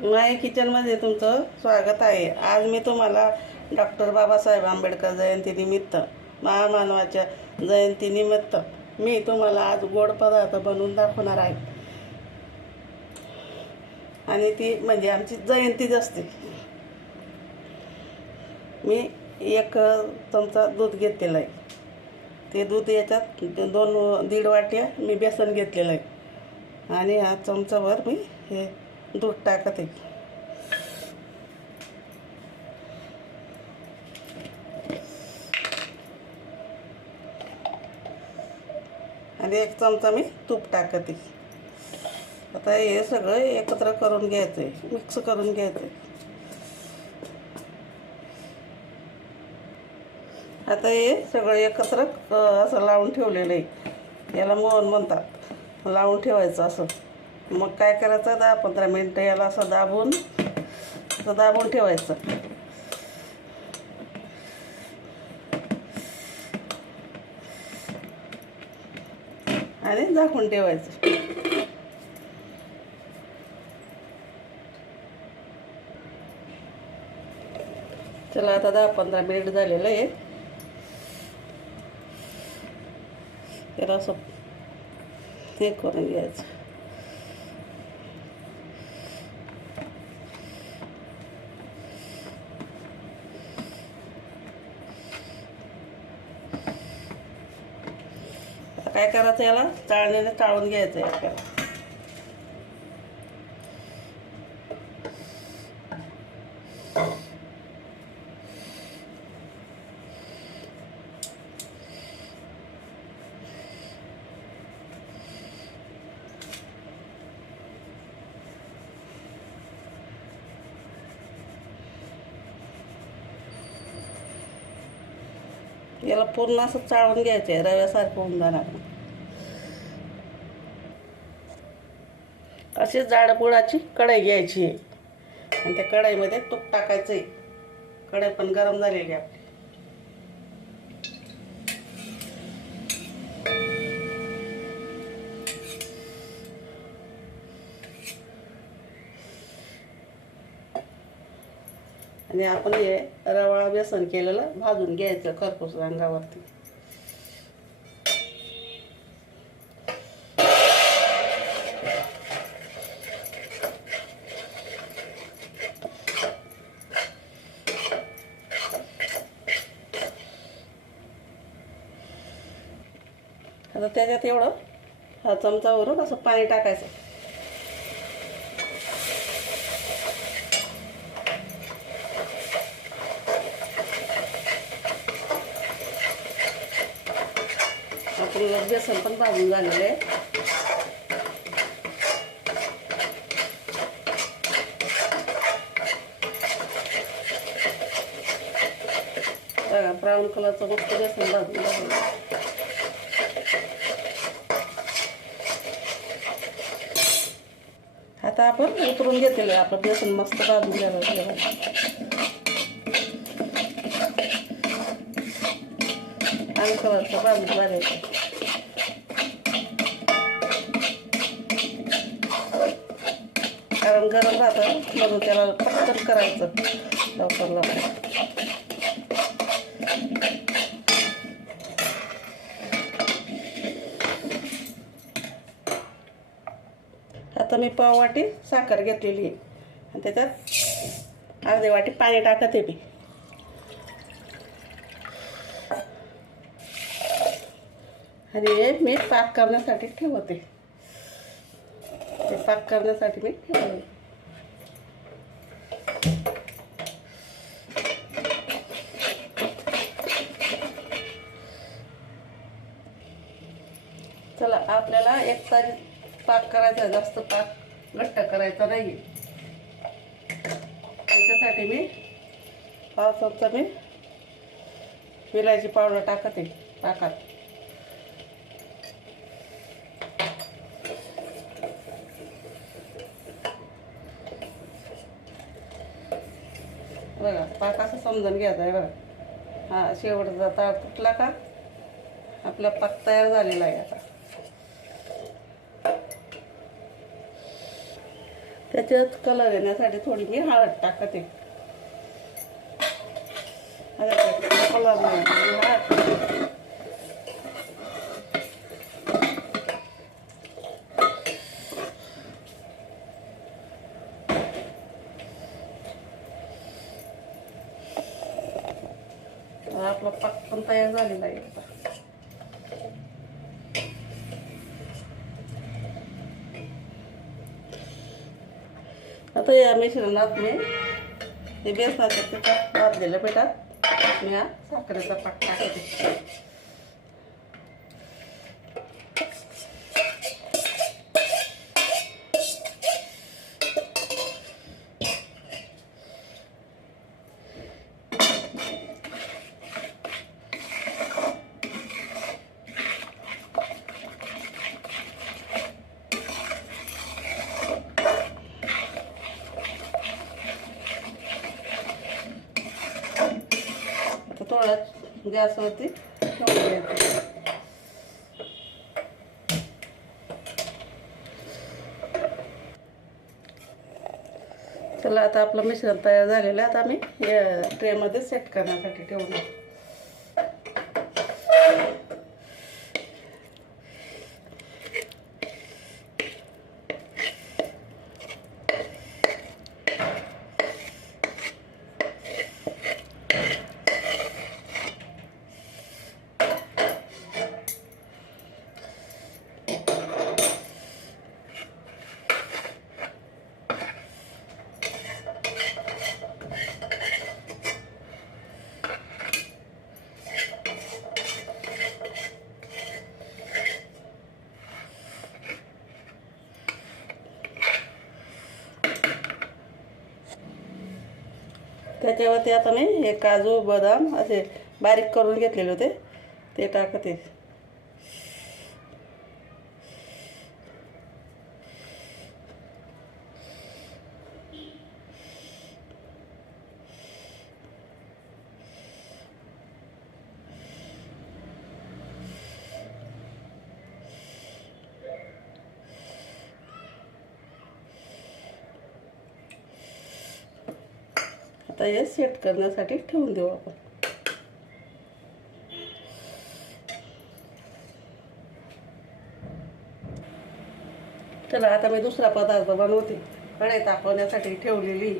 माई किचनमध्ये तुमचं स्वागत आहे. आज मी तुम्हाला डॉक्टर बाबासाहेब आंबेडकर जयंतीनिमित्त महामानवाच्या जयंतीनिमित्त मी तुम्हाला आज गोड पदार्थ बनवून दाखवणार आहे. आणि ती म्हणजे आमची जयंतीच असते. मी एक चमचा दूध घेतलेलं आहे. ते दूध याच्यात दोन दीड वाट्या मी बेसन घेतलेलं आहे. आणि हा चमचाभर मी हे दूध टाकत आहे आणि एक चमचा मी तूप टाकते. आता हे सगळं एकत्र करून घ्यायचं आहे मिक्स करून घ्यायचं आहे आता हे सगळं एकत्र असं लावून ठेवलेलं आहे. याला मोहन म्हणतात. लावून ठेवायचं असं. मग काय करायचं? दहा पंधरा मिनटं याला असं दाबून असं दाबून ठेवायचं. आणि झाकून ठेवायचं. चला आता दहा पंधरा मिनिट झालेलं आहे. त्याला असं हे करून घ्यायचं. काय करायचं याला? चाळणीने चाळून घ्यायचं आहे आपल्याला याला पूर्ण असं चाळून घ्यायचं आहे रव्यासारखं होऊन जाणार. अशी जाड कढई घ्यायची. आहे आणि त्या कढईमध्ये तूप टाकायचं आहे कढई पण गरम झालेली आहे. आपली आणि आपण हे रवाळा बेसन केलेलं भाजून घ्यायचं खरपूस रंगावरती. त्याच्यात एवढं हा चमचावरून असं पाणी टाकायचं आपलं बेसन पण भाजून झालेलं आहे बघा ब्राऊन कलरचं मस्त बेसन भाजून झालेलं आहे. आता आपण उतरून घेतलेलं आहे. आपलं बेसन मस्त भाजून घ्यायला लागलं आणि कलरचं भाजून झालेलं कारण गरम राहतं म्हणून त्याला पटकन करायचं लवकर लवकर. आता मी पाव वाटी साखर घेतलेली आहे. आणि त्याच्यात अर्धी वाटी पाणी टाकत आहे मी. आणि हे मी पाक करण्यासाठी ठेवते. ते पाक करण्यासाठी मी ठेवले चला आपल्याला एक तारीख पाक करायचा आहे, जास्त पाक घट्ट करायचा नाही त्याच्यासाठी मी पाव चमचा मी विलायची पावडर टाकते पाकात. बघा पाक असं समजून घ्यायचा आहे बघा. हा शेवटचा ताळ तुटला का? आपला पाक तयार झालेला आहे आता. त्याच्यात कलर येण्यासाठी थोडी मी हळद टाकते. कलर आपलं पक्क हळद आपला पाक पण तयार झालेला आहे. मिश्रण आता मी. हे बेसनाच्या पिठात भाजलेल्या पिठात. मी हा साखरेचा पाक टाकते आता थोडा गॅसवरती ठेवून द्यायचं चला आता आपलं मिश्रण तयार झालेलं आहे. आता आम्ही ट्रेमध्ये सेट करण्यासाठी ठेवणार. त्याच्यावरती आता मी हे काजू बदाम असे बारीक करून घेतलेले होते. ते टाकते. आता हे सेट करण्यासाठी ठेवून देऊ आपण. चला आता मी दुसरा पदार्थ बनवते. कढई तापवण्यासाठी ठेवलेली.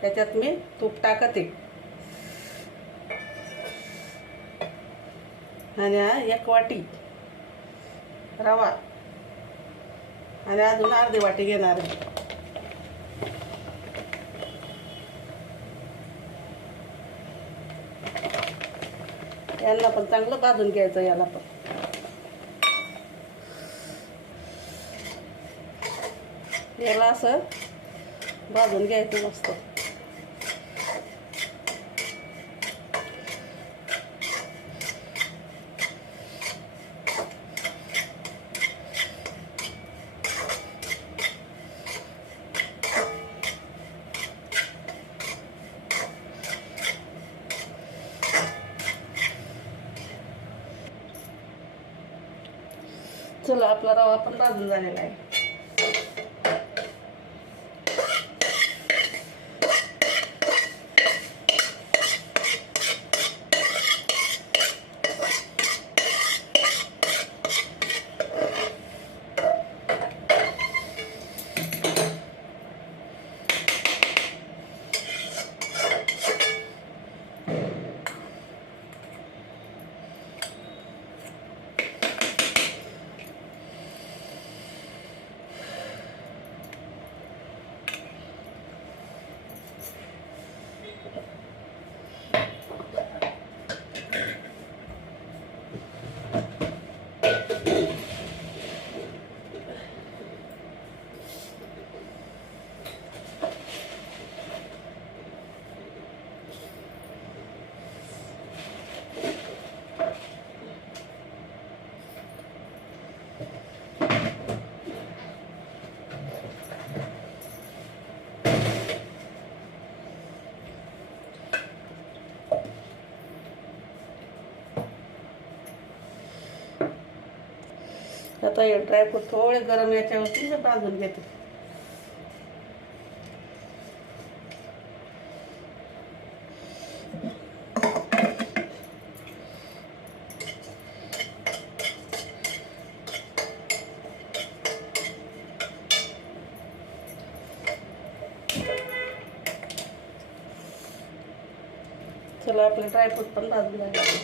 त्याच्यात मी तूप टाकते. आणि हा एक वाटी रवा. आणि अजून अर्धी वाटी घेणार आहे. यांना पण चांगलं भाजून घ्यायचं याला पण. याला असं भाजून घ्यायचं मस्त चला आपला रवा पण भाजून झालेला आहे आता हे ड्रायफ्रूट थोडे गरम याच्यावरती भाजून घेते. चला आपले ड्रायफ्रूट पण भाजून घ्यायचे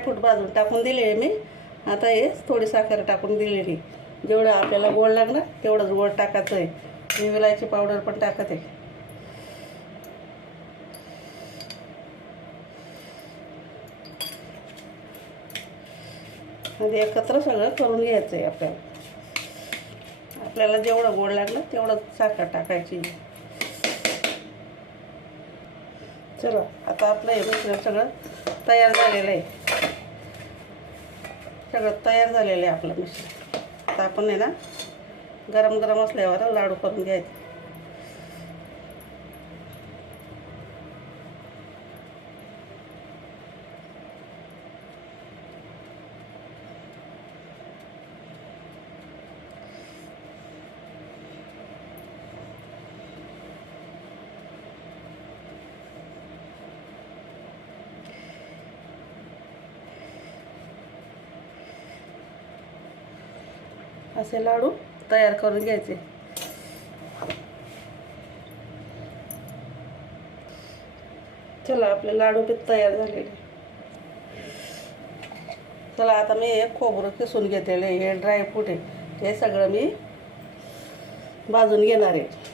ड्रायफ्रूट भाजून टाकून दिले मी. आता हे थोडी साखर टाकून दिलेली. जेवढं आपल्याला गोड लागणार तेवढंच गोड टाकायचं आहे मी विलायची पावडर पण टाकत. आहे आणि एकत्र सगळं करून घ्यायचं आहे आपल्याला. आपल्याला जेवढं गोड लागलं तेवढं साखर टाकायची. चला आता आपलं हे मिश्रण सगळं तयार झालेलं आहे. सगळं तयार झालेलं आहे आपलं मिश्रण आता आपण आहे ना गरम गरम असल्यावर लाडू करून घ्यायचे. असे लाडू तयार करून घ्यायचे. चला आपले लाडू बी तयार झालेले. चला आता मी एक खोबरं किसून घेतलेलं हे ड्रायफ्रूट आहे. हे सगळं मी भाजून घेणार आहे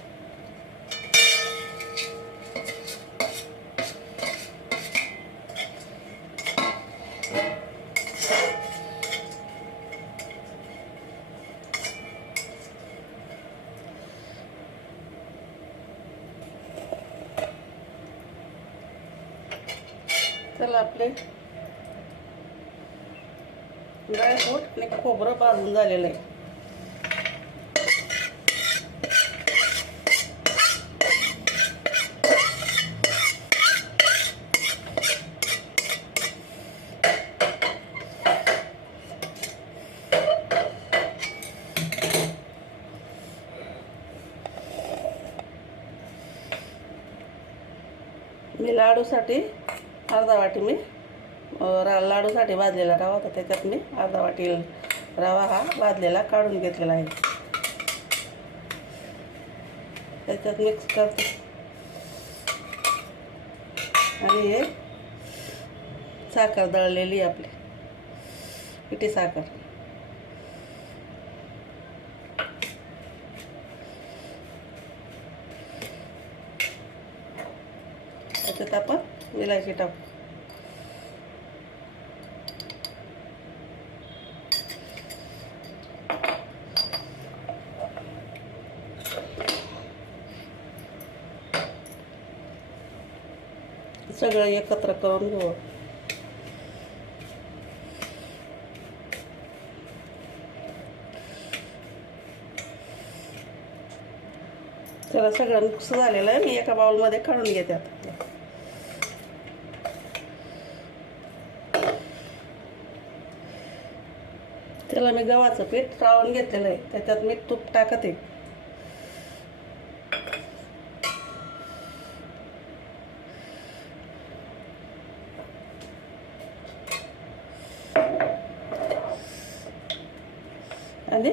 चला आपले ड्रायफ्रूट आणि खोबरं भाजून झालेलं आहे. मी लाडूसाठी अर्धा वाटी मी रा लाडूसाठी भाजलेला रवा होता त्याच्यात मी अर्धा वाटी रवा हा भाजलेला काढून घेतलेला आहे. त्याच्यात मिक्स करते. आणि हे साखर दळलेली आपली. पिठी साखर. त्याच्यात आपण विलायची टाकू. सगळं एकत्र करून घेऊ. त्याला सगळं मिक्स झालेलं आहे मी एका बाउलमध्ये काढून घेते आता. त्याला मी गव्हाचं पीठ चाळून घेतलेलं आहे त्याच्यात मी तूप टाकत आहे आणि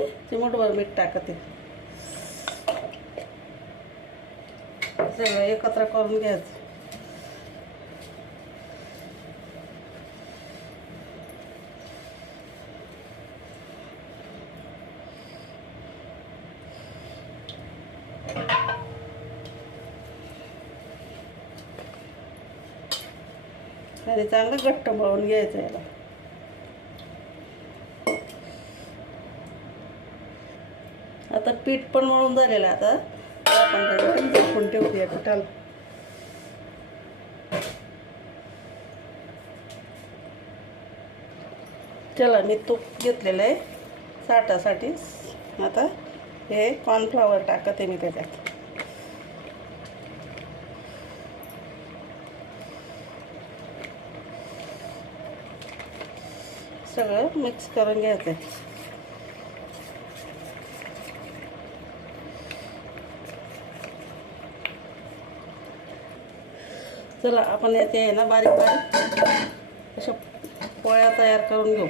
चिमटभर मीठ टाकत सगळं एकत्र करून घ्यायचं. आणि चांगलं घट्ट मळून घ्यायचं याला आता पीठ पण मळून झालेलं आहे आता. आपण त्याच्यातून झाकून ठेवूया पिठाला. चला मी तूप घेतलेलं आहे साठासाठी. आता हे कॉर्नफ्लावर टाकत आहे मी त्याच्यात. सगळं मिक्स करून घ्यायचं आहे चला आपण याचे आहे ना बारीक बारीक. अशा पोळ्या तयार करून घेऊ.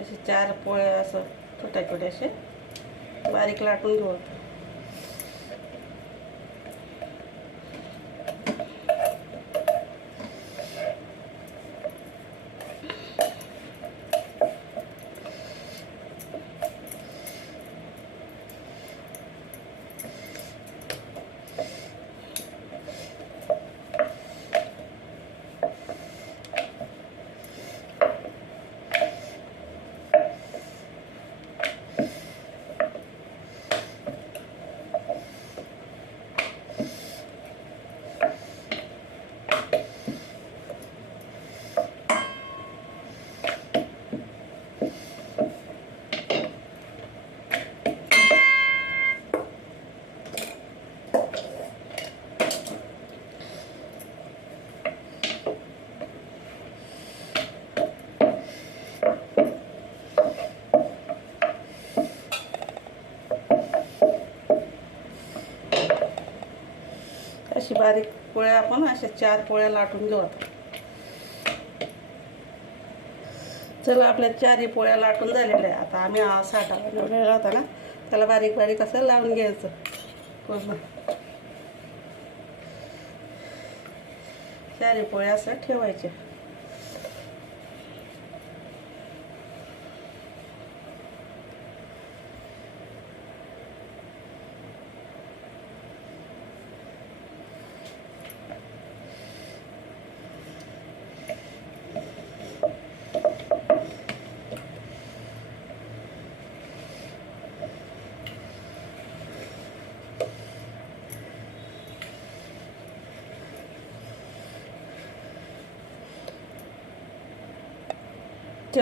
असे चार पोळ्या असं छोट्या छोट्याशे बारीक लाटून घेऊ अशी बारीक पोळ्या आपण अशा चार पोळ्या लाटून घेऊ आता. चला आपल्या चारही पोळ्या लाटून झालेल्या आहे आता आम्ही साठा बनवलेला होता ना त्याला बारीक बारीक असं लावून घ्यायचं. पूर्ण. चारही पोळ्या असं ठेवायच्या.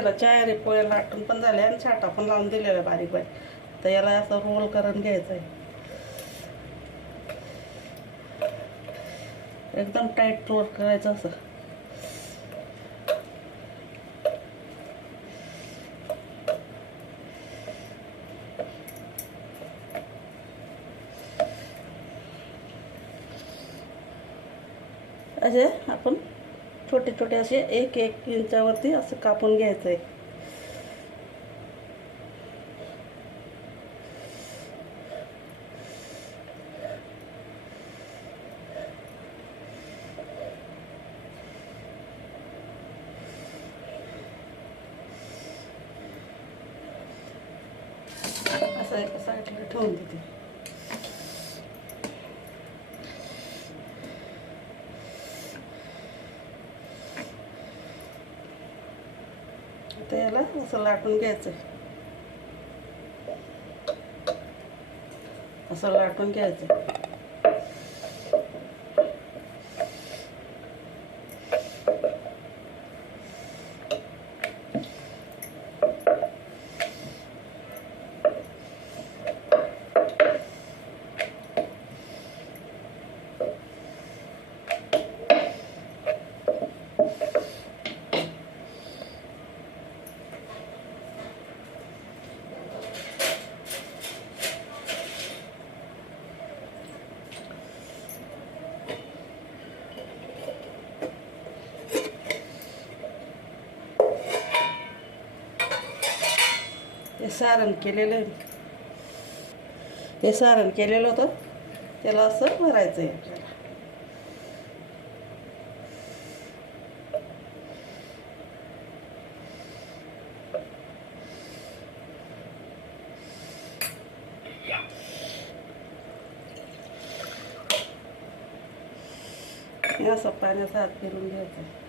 चला चारही पोळ्या लाटून पण झाल्या आणि छाटा पण लावून दिलेला बारीक बारीक. तर याला असं रोल करून घ्यायचं आहे एकदम टाईट रोल करायचं असं आपण छोटे छोटे असे एक एक इंचावरती असं कापून घ्यायचं आहे असं एका साईडला ठेवून देते आता याला असं लाटून घ्यायचं असं लाटून घ्यायचं हे सारण केलेलं आहे. हे सारण केलेलं होतं. त्याला असं भरायचं आहे आपल्याला असं पाण्याचा हात फिरून घ्यायचं.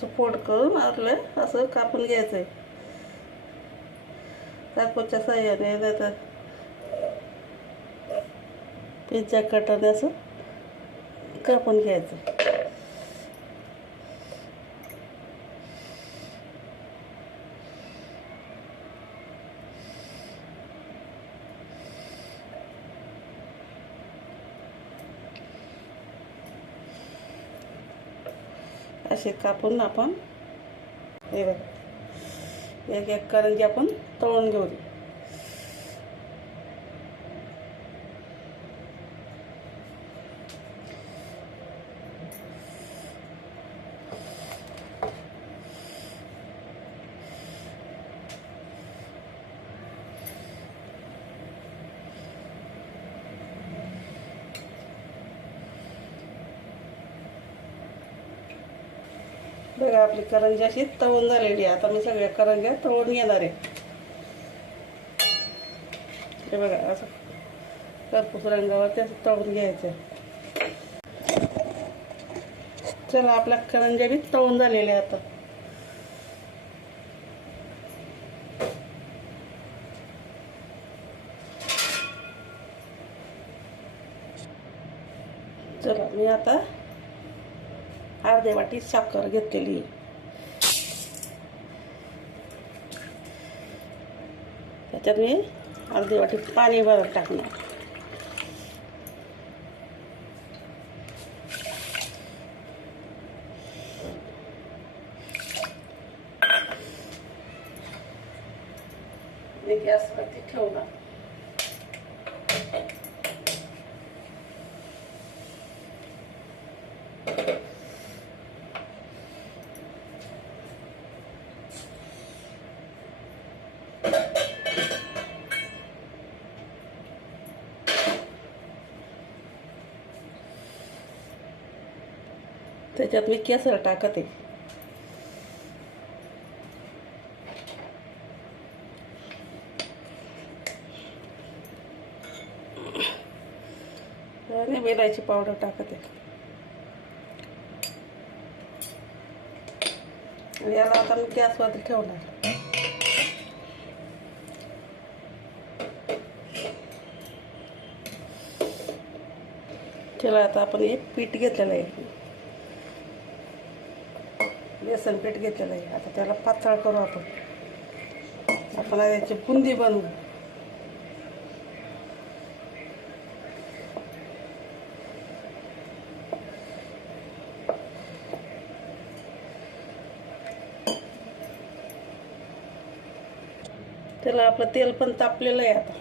असं फोड करून आपलं असं कापून घ्यायचं आहे चाकूच्या साह्याने नाही पिझ्झा कटरने असं कापून घ्यायचं असे कापून आपण हे बघा. एक एक करंजी आपण तळून घेऊ बघा आपली करंजी अशी तळून झालेली आहे. आता मी सगळ्या करंज्या तळून घेणार आहे. हे बघा असं करपूस रंगावर ते असं तळून घ्यायचं चला आपल्या करंज्या बी तळून झालेल्या आता. चला मी आता अर्धे वाटी साखर घेतलेली त्याच्यात मी अर्धी वाटी पाणी भरत टाकणार आणि गॅसवरती ठेवणार त्याच्यात मी केसर टाकत. आहे आणि वेलायची पावडर टाकत. आहे याला आता मी गॅसवरती ठेवणार. चला आता आपण एक पीठ घेतलेलं आहे. बेसन पीठ घेतलेलं आहे. आता त्याला पातळ करू आपण. आपण याची बुंदी बनवू. त्याला आपलं तेल पण तापलेलं आहे आता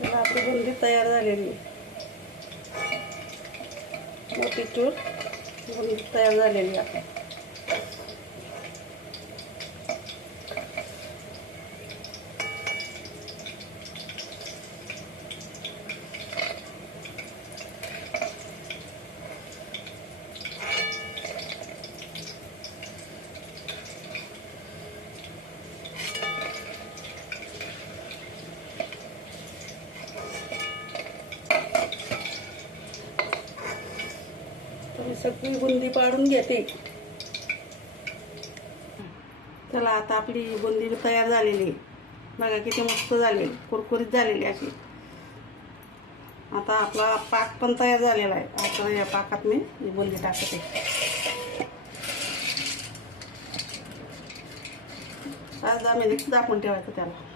तर आपली बुंदी तयार झालेली आहे मोठी चूर बुंदी तयार झालेली आहे सगळी बुंदी पाडून घेते. चला आता आपली बुंदी तयार झालेली. बघा किती मस्त झाले कुरकुरीत झालेली अशी. आता आपला पाक पण तयार झालेला आहे. आता या पाकात मी बुंदी टाकते. पाच दहा मिनिट दाखवून ठेवायचं त्याला.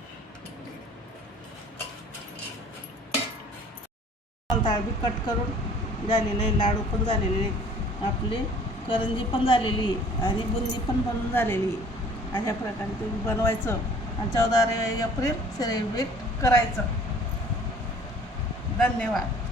ताळबी कट करून झालेले आहे लाडू पण झालेले आहेत आपली करंजी पण झालेली आणि बुंदी पण बनवून झालेली. अशा प्रकारे तुम्ही बनवायचं आणि चौदा एप्रिल सेलिब्रेट करायचं. धन्यवाद.